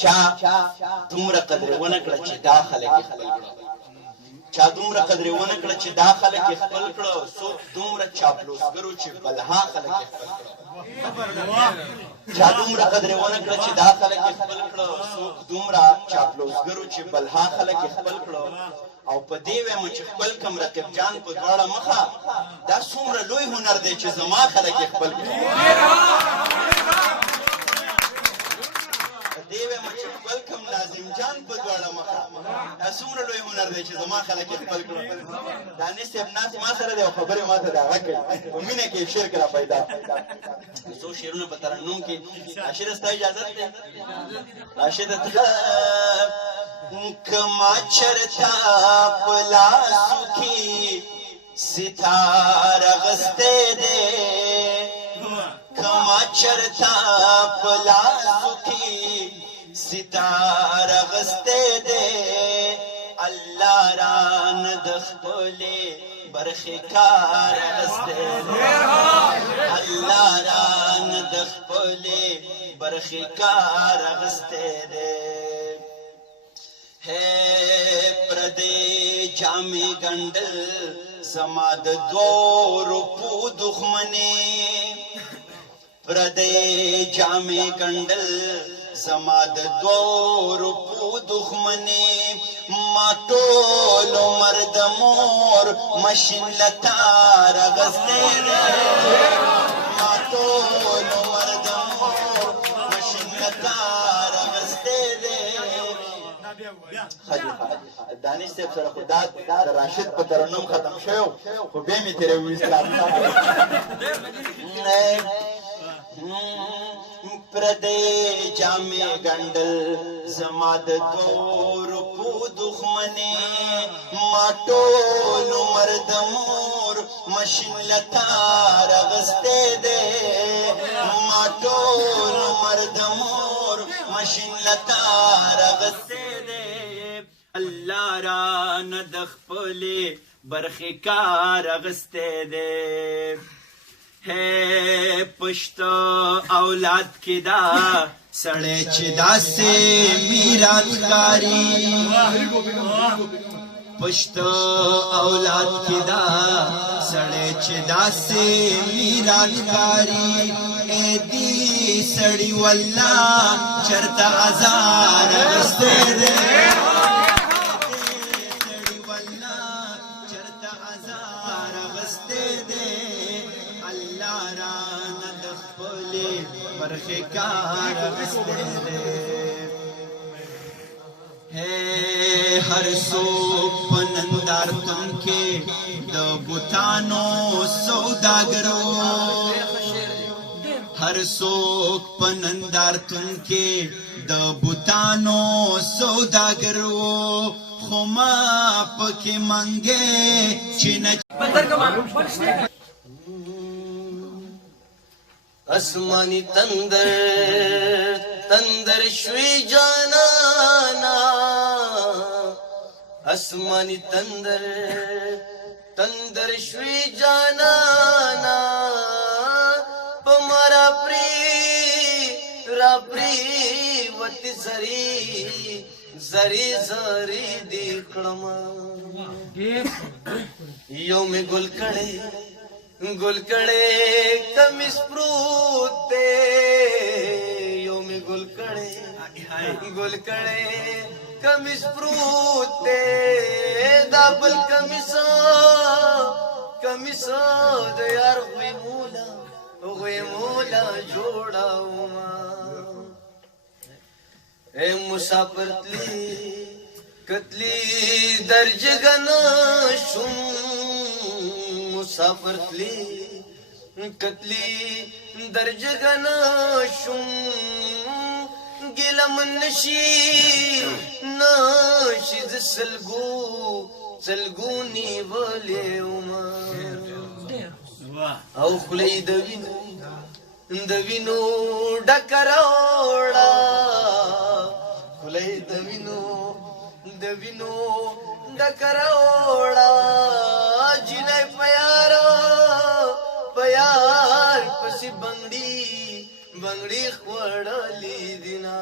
چا دومره قدر ونه کړه چې دا خلک یې خپل کړه چا دومره قدر ونه کړه چې دا خلک یې خپل کړه څوک دومره چاپلوسګرو چې بلها خلک یې خپل کړه چا دومره قدر ونه کړه چې دا خلک یې خپل کړه څوک دومره چاپلوسګرو چې بلها خلک یې خپل کړه او په دې وایم چې خپل کم رقیب جان په دواړه مخه دا څومره لوی هنر دی چې زما خلک یې خپل کړه دې وایم چې خپل کم ناظم جان په دواړه مخه دا څومره لوی هنر دی چې زما خلک یې خپل کړه دانش صاحب ناس ما سره دی او خبرې ما ته دغه کوي په مینه کې شرک را پیدا څو شعرونه په ترنم کې راشد ستا اجازت دی راشد کما چرتا پلاسو کی ستاره غسته دے کما چرتا پلاسو کی ستاره غسته دے اللہ ران دخپلے برخی کار غسته دے اللہ ران دخپلے برخی کار غسته دے ہے پردے جامع گنڈل زما د دو روپو دښمنې پردے جامع گنڈل زما د دو روپو دښمنې ما ټول عمر د مور مشین لتار اغستی دی ما ټول عمر د مور مشین لتار اغستی دی دانش صاحب سره خو دا د راشد په ترنم ختم شوی خو بیا مې ترې وایستل پردې جامې ګنډل زما د دو روپو دښمنې ما ټول عمر د مور مشین لتار اغستی دی ما ټول عمر د مور مشین لتار اغستی دی الله رانه د خپلې برخې کار اغستی دی ہے پشتو اولاد کی دا سڑے چدا سے میرات کاری پشتو اولاد کی دا سڑے چدا سے میرات کاری اے دی سڑی واللہ چرتا ازار رستے دے برخی کار غستے دے ہے ہر سوک پنندار تم کے دو بوتانو سوداگرو ہر سوک پنندار تم کے دو بوتانو سوداگرو خما پکی منگے چینچ آسمانی تندر تندر شوی جانانا آسمانی تندر تندر شوی جانانا پمارا پری وتی زری زری زری دیکھڑم یو میں گل کڑے گل کڑے کمیس پروت دے یو میں گل کڑے کمیس پروت دے دابل کمیسا دے یار غوی مولا جوڑا ہوما اے مسافر کتلی درج گنا شم مسافر کتلی درج گنا شم گلم نشید سلگونی ولی اوما او خلی دوینو ڈکروڑا خلی دوینو ڈکروڑا جنای پیار پسی بنگڑی خوڑلی دینا